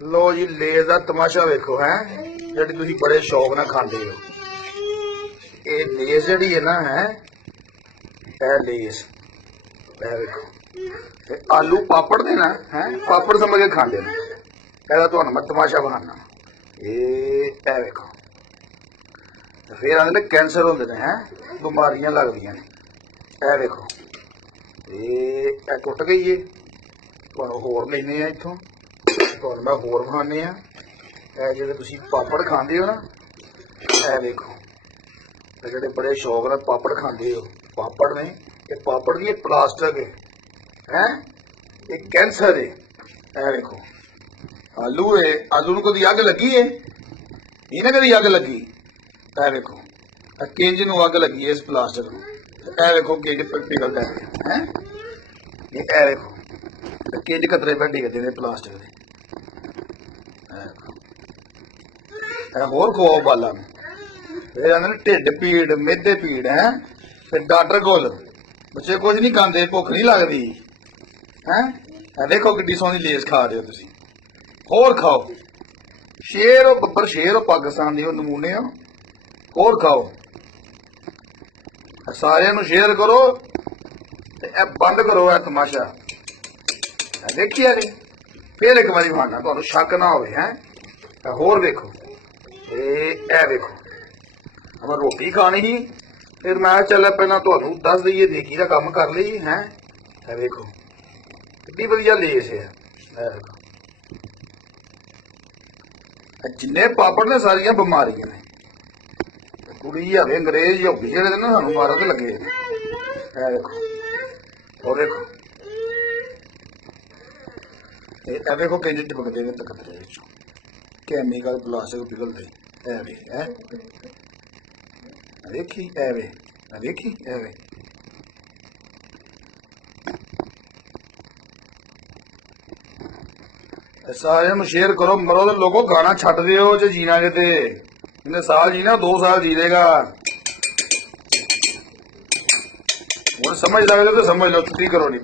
लो जी less का तमाशा वेखो है जी तुम बड़े शौक न खाते हो। ये लेस जी है ना है लेस वेखो आलू पापड़ ने ना है पापड़ समझ के खाते हैं। तो मैं तमाशा बनाना ये वेखो फिर आते कैंसर होंगे ने है बीमारियां लगदियां ने वेखो ये टुट गई है तुहानू होर लेने इत्थों तुहानू मैं होर खाने जो तुम पापड़ खाते हो ना देखो जोड़े बड़े शौक नाल पापड़ खाते हो पापड़ ने ये पापड़ की प्लास्टिक है ये कैंसर है देखो आलू है आलू नूं कदी अग लगी है नहीं ना कदी अग लगी देखो किंज नूं अग लगी है इस प्लास्टिक नूं देखो किंज पिघलदा है ये देखो किंज कतरे पे डिगदे ने प्लास्टिक के होर खवाओ बाला फिर आते ढिड पीड़ मेदे पीड़ है फिर डॉक्टर कोल बच्चे कुछ नहीं खाते भुख नहीं लगती है देखो कि सोहनी लेस खा रहे हो तुम होर खाओ शेर हो बब्बर शेर हो पाकिस्तान के नमूने हो होर खाओ सारे शेयर करो बंद करो है तमाशा देखिए जी फिर एक बार मारना तो शक ना हो होर देखो ये देखो मैं रोटी खानी ही फिर मैं चल पहला तो दस दईए देखी का काम कर ली है देखो कि वधिया लेस है जिन्ने पापड़ ने सारिया बीमारियां ने कुड़ी हवे अंग्रेज होगी जेड़े ना सानू मारन लगे देखो और देखो देखो किंज चिपकते ने तकतरे कैमिकल प्लास्टिक पिघलते है देखी देखी सारे शेयर करो मरो तो लोगों गाना छट दो जो जीना किते इन्हें साल जीना 2 साल जी लेगा हूँ समझ लगे तो समझ लो की करो नहीं।